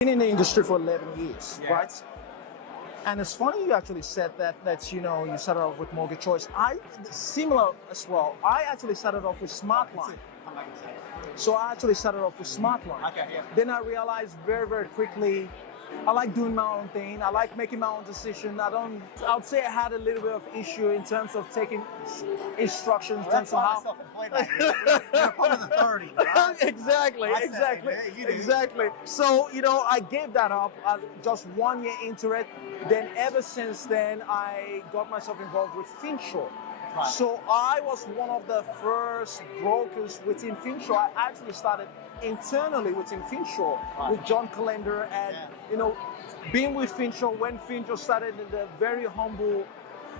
been in the industry for 11 years, right? And it's funny you actually said that you started off with Mortgage Choice. Similar as well. I actually started off with Smartline. So I actually started off with Smartline. Okay, yeah. Then I realized very, very quickly, I like doing my own thing. I like making my own decision. I'd say I had a little bit of issue in terms of taking instructions in terms of how. Self-employed, mate. You're a public authority, right? Exactly. So, I gave that up just 1 year into it. Then ever since then, I got myself involved with Finsure. Right. So I was one of the first brokers within Finsure. I actually started internally within Finsure with John Calendar and, being with Finsure when Finsure started in the very humble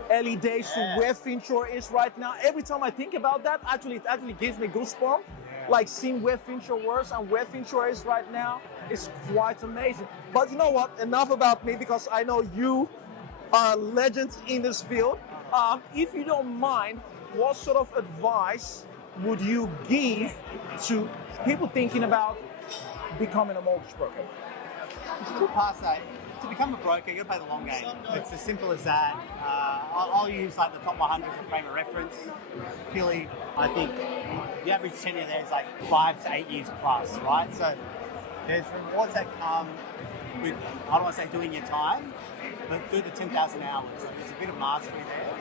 early days to where Finsure is right now. Every time I think about that, it actually gives me goosebumps. Like seeing where Finsure was and where Finsure is right now is quite amazing. But you know what? Enough about me, because I know you are legends in this field. If you don't mind, what sort of advice would you give to people thinking about becoming a mortgage broker? It's still past that. To become a broker, you got to play the long game. It's as simple as that. I'll use like the top 100 as a frame of reference. Purely, I think the average tenure there is like 5 to 8 years plus, right? So there's rewards that come with, I don't want to say doing your time, but do the 10,000 hours. So there's a bit of mastery there.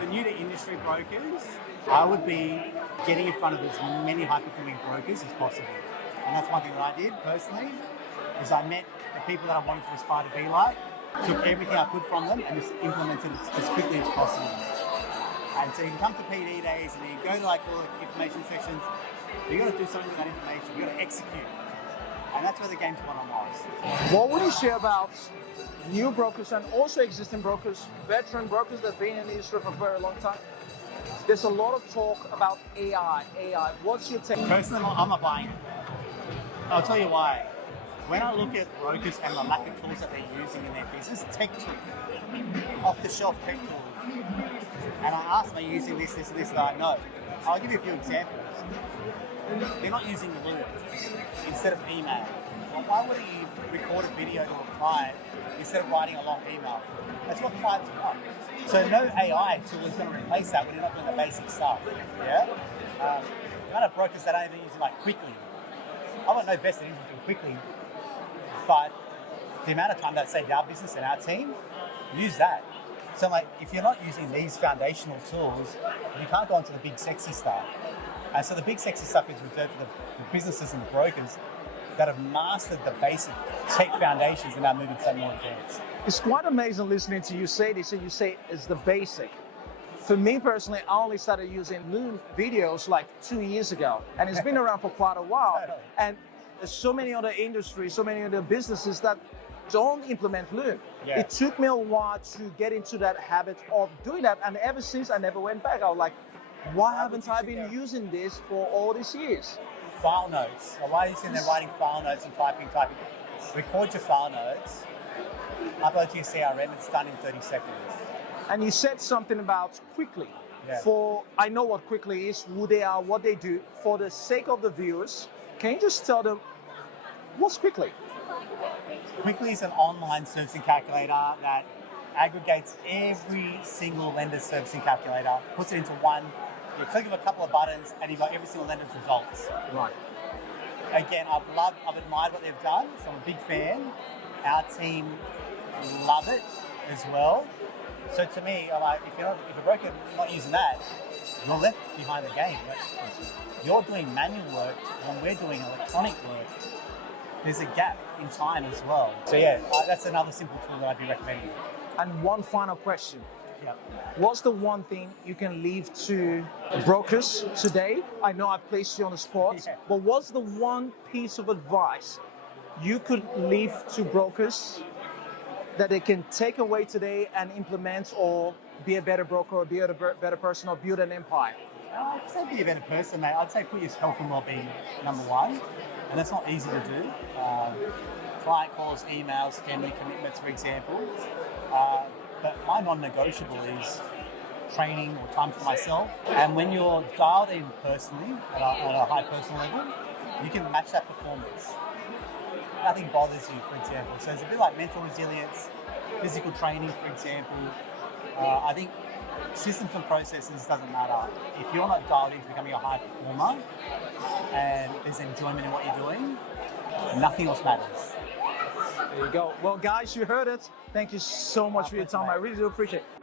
For new to industry brokers, I would be getting in front of as many high-performing brokers as possible. And that's one thing that I did personally, is I met the people that I wanted to aspire to be like, took everything I could from them and just implemented it as quickly as possible. And so you can come to PD days and you go to like all the information sections, you got to do something with that information, you got to execute. And that's where the game's won on Mars. What would you share about new brokers and also existing brokers, veteran brokers that have been in the industry for a very long time? There's a lot of talk about AI. What's your take? Personally, I'm not buying it. I'll tell you why. When I look at brokers and the lack of tools that they're using in their business, tech tools, off-the-shelf tech tools, and I ask them, are you using this, and this, and I know. I'll give you a few examples. They're not using Loom instead of email. Well, why wouldn't you record a video to a client instead of writing a long email? That's what clients want. So no AI tool is going to replace that when you're not doing the basic stuff. Yeah. The amount of brokers that aren't even using like Quikli. I've got no vested interest in Quikli, but the amount of time that saved our business and our team, use that. So like, if you're not using these foundational tools, you can't go into the big sexy stuff. And so the big sexy stuff is reserved for the businesses and the brokers that have mastered the basic tech foundations and are moving to more advanced. It's quite amazing listening to you say this, and you say it's the basic. For me personally, I only started using Loom videos like 2 years ago, and it's been around for quite a while. And there's so many other industries, so many other businesses that don't implement Loom. Yeah. It took me a while to get into that habit of doing that, and ever since I never went back. I was like, why haven't I been using this for all these years? File notes. So why are you sitting there writing file notes and typing? Record your file notes, upload to your CRM, it's done in 30 seconds. And you said something about Quikli. Yeah. I know what Quikli is, who they are, what they do. For the sake of the viewers, can you just tell them, what's Quikli? Quikli is an online servicing calculator that aggregates every single lender's servicing calculator, puts it into one. You click of a couple of buttons and you've got every single lender's results. Right. Again, I've admired what they've done, so I'm a big fan. Our team love it as well. So to me, I'm like, if a broker is not using that, you're left behind the game. But you're doing manual work when we're doing electronic work. There's a gap in time as well. So yeah, that's another simple tool that I'd be recommending. And one final question. Yeah. What's the one thing you can leave to brokers today? I know I've placed you on the spot, but what's the one piece of advice you could leave to brokers that they can take away today and implement, or be a better broker, or be a better person, or build an empire? I'd say be a better person, mate. I'd say put your health and well-being number one, and that's not easy to do. Client calls, emails, family commitments, for example. But my non-negotiable is training or time for myself. And when you're dialed in personally at a high personal level, you can match that performance. nothing bothers you, for example. So it's a bit like mental resilience, physical training, for example. I think systems and processes doesn't matter. If you're not dialed into becoming a high performer and there's enjoyment in what you're doing, nothing else matters. There you go. Well, guys, you heard it. Thank you so much for your time. I really do appreciate it.